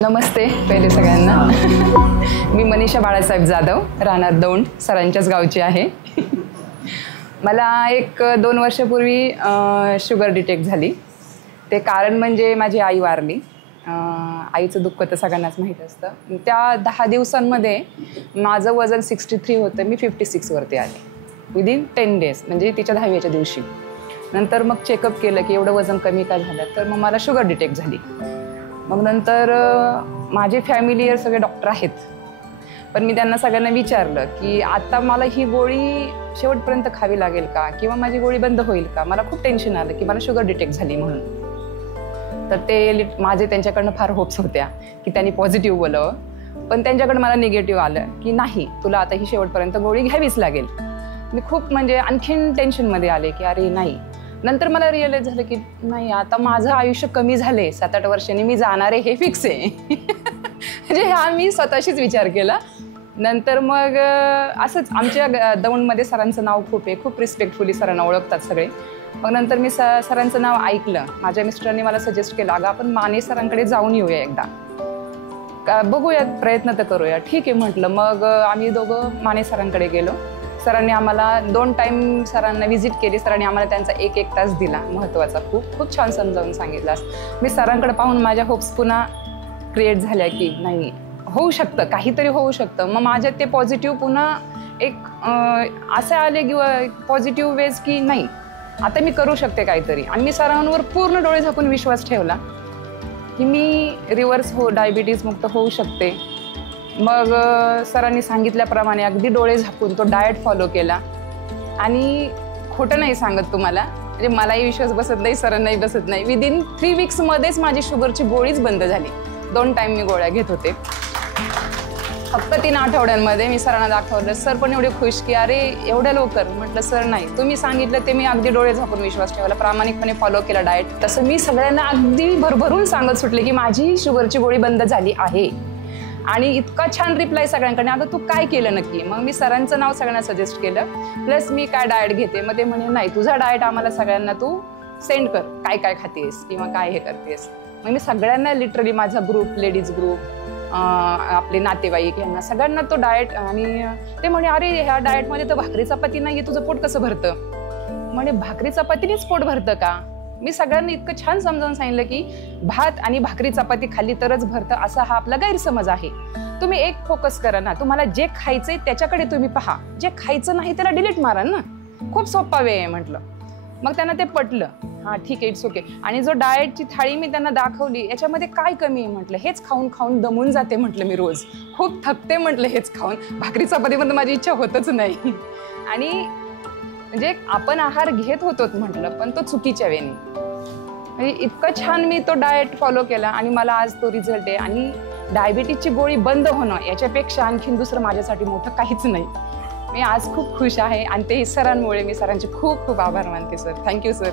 नमस्ते पहिले सगळ्यांना। मी मनीषा बाळासाहेब जाधव, राहणार दौंड, सरांच्याच गावची आहे। मला 1-2 वर्षापूर्वी शुगर डिटेक्ट झाली। ते कारण म्हणजे माझी आई वारली। आईचं दुःख तर सगळ्यांनाच माहीत असतं। त्या 10 दिवसांमध्ये माझं वजन 63 होतं, मी 56 वरती आले विदिन 10 डेज, म्हणजे तिच्या 10व्याच्या दिवशी। नंतर मग चेकअप केलं की एवढं वजन कमी का झालं, तर मग मला शुगर डिटेक्ट झाली। मग नंतर माझे फॅमिली सगळे डॉक्टर आहेत, पण मी त्यांना सगळ्यांना विचारलं की आता मला ही गोळी शेवटपर्यंत खावी लागेल का, किंवा माझी गोळी बंद होईल का। मला खूप टेन्शन आलं की मला शुगर डिटेक्ट झाली म्हणून। तर ते माझे त्यांच्याकडनं फार होप्स होत्या की त्यांनी पॉझिटिव्ह बोलावं, पण त्यांच्याकडनं मला निगेटिव्ह आलं की नाही, तुला आता ही शेवटपर्यंत गोळी घ्यावीच लागेल। मी खूप म्हणजे आणखीन टेन्शनमध्ये आले की अरे नाही। नंतर मला रिअलाइज झालं की नाही, आता माझं आयुष्य कमी झाले, 7-8 वर्षांनी मी जाणार आहे हे फिक्स आहे। म्हणजे हा मी स्वतःशीच विचार केला। नंतर मग असंच आमच्या दौंडमध्ये सरांचं नाव खूप आहे, खूप रिस्पेक्टफुली सरांना ओळखतात सगळे। मग नंतर मी सरांचं नाव ऐकलं। माझ्या मिस्टरांनी मला सजेस्ट केलं, अगं आपण माने सरांकडे जाऊन येऊया एकदा, बघूयात, प्रयत्न तर करूया। ठीक आहे म्हटलं। मग आम्ही दोघं माने सरांकडे गेलो। सरांनी आम्हाला 2 टाइम सरांना व्हिजिट केली। सरांनी आम्हाला त्यांचा 1-1 तास दिला, महत्त्वाचा, खूप छान समजावून सांगितलं। मी सरांकडे पाहून माझ्या होप्स पुन्हा क्रिएट झाल्या की नाही, होऊ शकतं, काहीतरी होऊ शकतं। मग माझ्यात ते पॉझिटिव्ह पुन्हा एक असे आले किंवा पॉझिटिव्ह वेज की नाही, आता मी करू शकते काहीतरी। आणि मी सरांवर पूर्ण डोळे झाकून विश्वास ठेवला की मी रिव्हर्स डायबिटीज मुक्त होऊ शकते। मग सरांनी सांगितल्याप्रमाणे अगदी डोळे झाकून तो डाएट फॉलो केला। आणि खोटं नाही सांगत तुम्हाला, म्हणजे मलाही विश्वास बसत नाही, सरांनाही बसत नाही, विदिन 3 वीक्समध्येच माझी शुगरची गोळीच बंद झाली। 2 टाइम मी गोळ्या घेत होते। फक्त 3 आठवड्यांमध्ये मी सरांना दाखवलं। सर पण एवढे खुश की अरे एवढ्या लवकर। म्हटलं सर नाही, तुम्ही सांगितलं ते मी अगदी डोळे झाकून विश्वास ठेवला, प्रामाणिकपणे फॉलो केला डाएट। तसं मी सगळ्यांना अगदी भरभरून सांगत सुटले की माझी शुगरची गोळी बंद झाली आहे। आणि इतका छान रिप्लाय सगळ्यांकडे, अगं तू काय केलं नक्की। मग मी सरांचं नाव सगळ्यांना सजेस्ट केलं, प्लस मी काय डाएट घेते। मग ते म्हणे नाही, तुझा डाएट आम्हाला सगळ्यांना तू सेंड कर, काय काय खातेस किंवा काय हे करतेस। मग मी सगळ्यांना लिटरली माझा ग्रुप, लेडीज ग्रुप, आपले नातेवाईक, यांना सगळ्यांना तो डाएट। आणि ते म्हणे अरे ह्या डाएटमध्ये तर भाकरी चपाती नाही आहे, तुझं पोट कसं भरतं। म्हणे भाकरी चपातीनेच पोट भरतं का। मी सगळ्यांना इतकं छान समजावून सांगितलं की भात आणि भाकरी चपाती खाल्ली तरच भरतं, असा हा आपला गैरसमज आहे। तुम्ही एक फोकस करा ना, तुम्हाला जे खायचंय त्याच्याकडे तुम्ही पहा, जे खायचं नाही त्याला डिलीट मारा ना। खूप सोपा वे आहे म्हटलं। मग त्यांना ते पटलं, हां ठीक आहे, इट्स ओके। आणि जो डाएटची थाळी मी त्यांना दाखवली, याच्यामध्ये काय कमी आहे म्हटलं, हेच खाऊन खाऊन दमून जाते म्हटलं मी, रोज खूप थकते म्हटलं हेच खाऊन, भाकरी चपातीमध्ये माझी इच्छा होतच नाही। आणि म्हणजे आपण आहार घेत होतो म्हटलं, पण तो चुकीच्या वेळी। म्हणजे इतकं छान मी तो डाएट फॉलो केला आणि मला आज तो रिझल्ट आहे। आणि डायबिटीजची गोळी बंद होणं याच्यापेक्षा आणखीन दुसरं माझ्यासाठी मोठं काहीच नाही। मी आज खूप खुश आहे आणि ते सरांमुळे। मी सरांचे खूप खूप आभार मानते सर। Thank you sir.